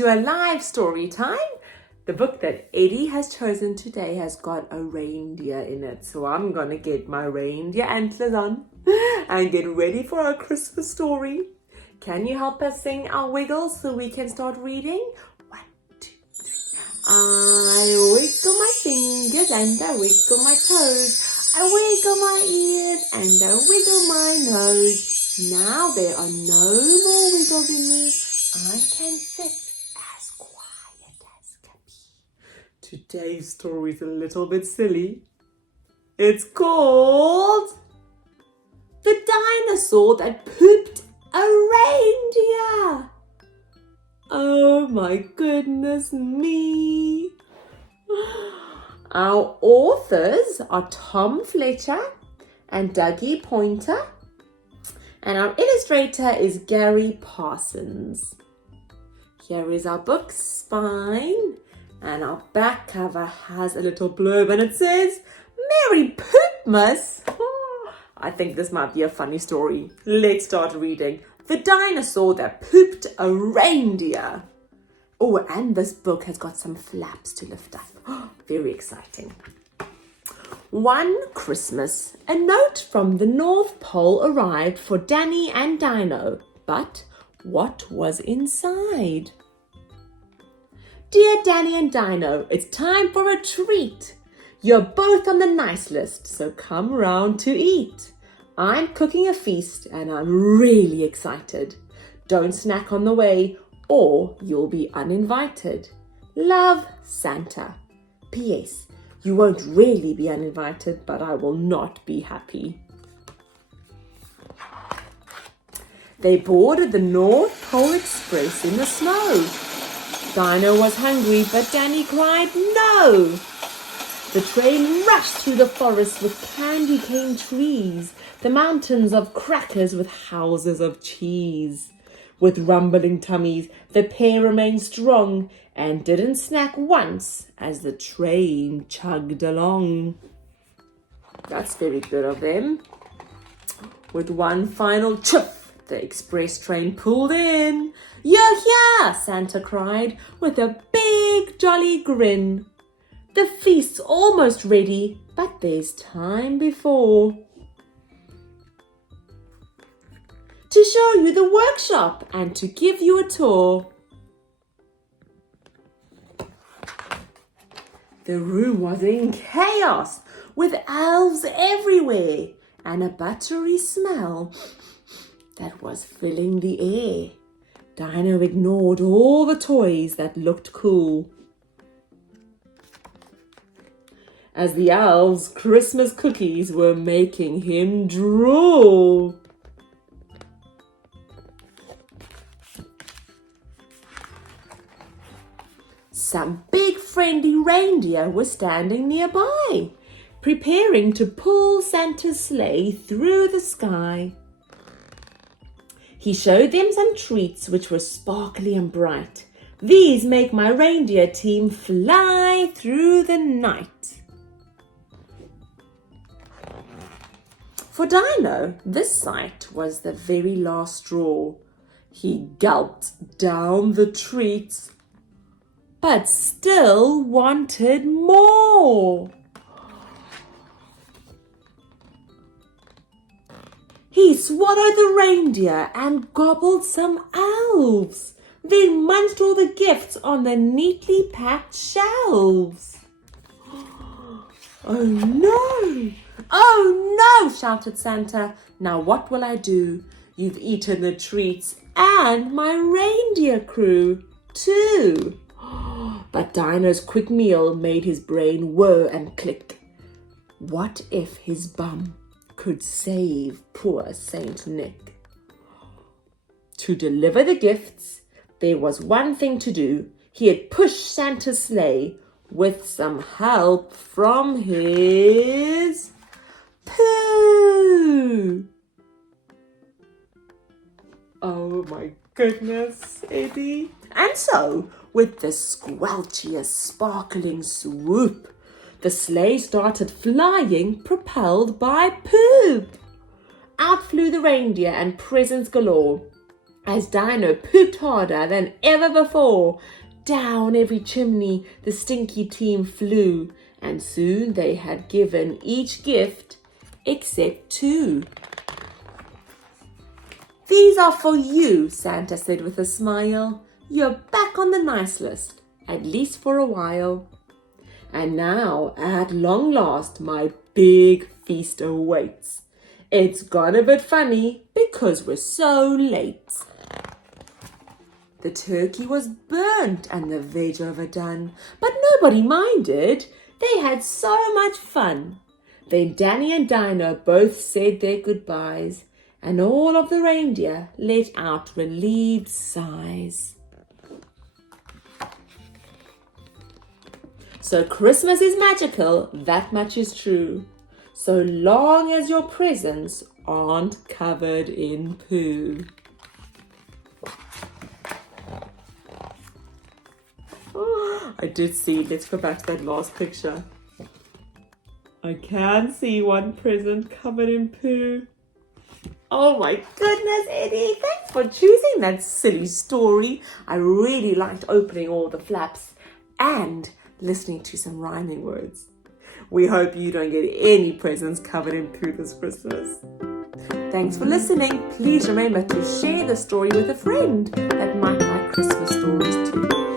to a live story time. The book that Eddie has chosen today has got a reindeer in it. So I'm going to get my reindeer antlers on and get ready for our Christmas story. Can you help us sing our wiggles so we can start reading? 1, 2, 3. I wiggle my fingers and I wiggle my toes. I wiggle my ears and I wiggle my nose. Now there are no more wiggles in me. I can sit as quiet as can be. Today's story is a little bit silly. It's called The Dinosaur That Pooped a Reindeer. Oh my goodness me. Our authors are Tom Fletcher and Dougie Poynter. And our illustrator is Garry Parsons. Here is our book spine. And our back cover has a little blurb and it says, Merry Poopmas! I think this might be a funny story. Let's start reading. The Dinosaur That Pooped a Reindeer. Oh, and this book has got some flaps to lift up. Very exciting. One Christmas, a note from the North Pole arrived for Danny and Dino. But what was inside? Dear Danny and Dino, it's time for a treat. You're both on the nice list, so come round to eat. I'm cooking a feast and I'm really excited. Don't snack on the way or you'll be uninvited. Love, Santa. P.S. You won't really be uninvited, but I will not be happy. They boarded the North Pole Express in the snow. Dino was hungry, but Danny cried no. The train rushed through the forest with candy cane trees, the mountains of crackers with houses of cheese. With rumbling tummies, the pair remained strong and didn't snack once as the train chugged along. That's very good of them. With one final chuff, the express train pulled in. You're here, Santa cried with a big jolly grin. The feast's almost ready, but there's time before. To show you the workshop and to give you a tour. The room was in chaos with elves everywhere and a buttery smell that was filling the air. Dino ignored all the toys that looked cool. As the elves' Christmas cookies were making him drool. Some big friendly reindeer were standing nearby, preparing to pull Santa's sleigh through the sky. He showed them some treats which were sparkly and bright. These make my reindeer team fly through the night. For Dino, this sight was the very last straw. He gulped down the treats, but still wanted more. He swallowed the reindeer and gobbled some elves, then munched all the gifts on the neatly packed shelves. Oh no! Oh no! Shouted Santa. Now what will I do? You've eaten the treats and my reindeer crew too. But Dino's quick meal made his brain whir and click. What if his bum could save poor Saint Nick? To deliver the gifts, there was one thing to do. He had pushed Santa's sleigh with some help from his poo. Oh my goodness, Eddie. And so, with the squelchiest sparkling swoop, the sleigh started flying, propelled by poop. Out flew the reindeer and presents galore. As Dino pooped harder than ever before, down every chimney the stinky team flew, and soon they had given each gift except 2. "These are for you," Santa said with a smile. "You're back on the nice list, at least for a while. And now, at long last, my big feast awaits. It's got a bit funny because we're so late." The turkey was burnt and the veg overdone, but nobody minded. They had so much fun. Then Danny and Dino both said their goodbyes, and all of the reindeer let out relieved sighs. So Christmas is magical, that much is true, so long as your presents aren't covered in poo. Oh, I did see, let's go back to that last picture. I can see one present covered in poo. Oh my goodness, Eddie, thanks for choosing that silly story. I really liked opening all the flaps and listening to some rhyming words. We hope you don't get any presents covered in poo this Christmas. Thanks for listening. Please remember to share the story with a friend that might like Christmas stories too.